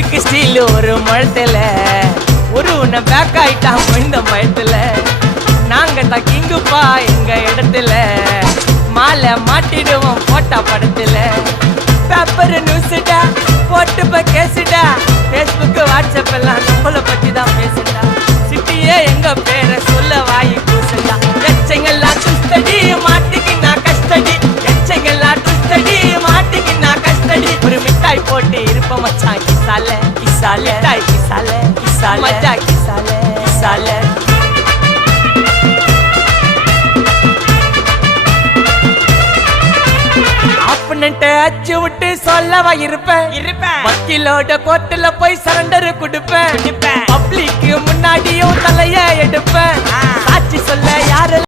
இருக்கு ஸ்டீல் ஒரு மழத்துல ஒரு உன்னை பேக் ஆயிட்டான் இந்த மயத்துல நாங்க தான் கிங்குப்பா எங்க இடத்துல மாலை மாட்டிடுவோம் போட்டா படத்துல பேப்பர் நியூஸ்டா போட்டு கேசுடா பேஸ்புக் வாட்ஸ்அப் எல்லாம் நம்மளை பத்தி தான் பேசுடா சிட்டியே எங்க பேரை சொல்ல வாய் கூசுடா எச்சங்கெல்லாம் துஸ்தடி மாட்டிக்கின்னா கஸ்டடி எச்சங்கெல்லாம் துஸ்தடி மாட்டிக்கின்னா கஸ்டடி ஒரு மிட்டாய் போட்டு இருப்ப மச்சான் கிசால கிசால மிட்டாய் கிசால கிசால மச்சா கிசால கிசால அச்சு விட்டு சொல்லவா இருப்பேன் வக்கீலோட கோர்ட்டுல போய் சரண்டர் கொடுப்பேன் பப்ளிக்கு முன்னாடியும் தலைய எடுப்பேன் சாட்சி சொல்ல யாரு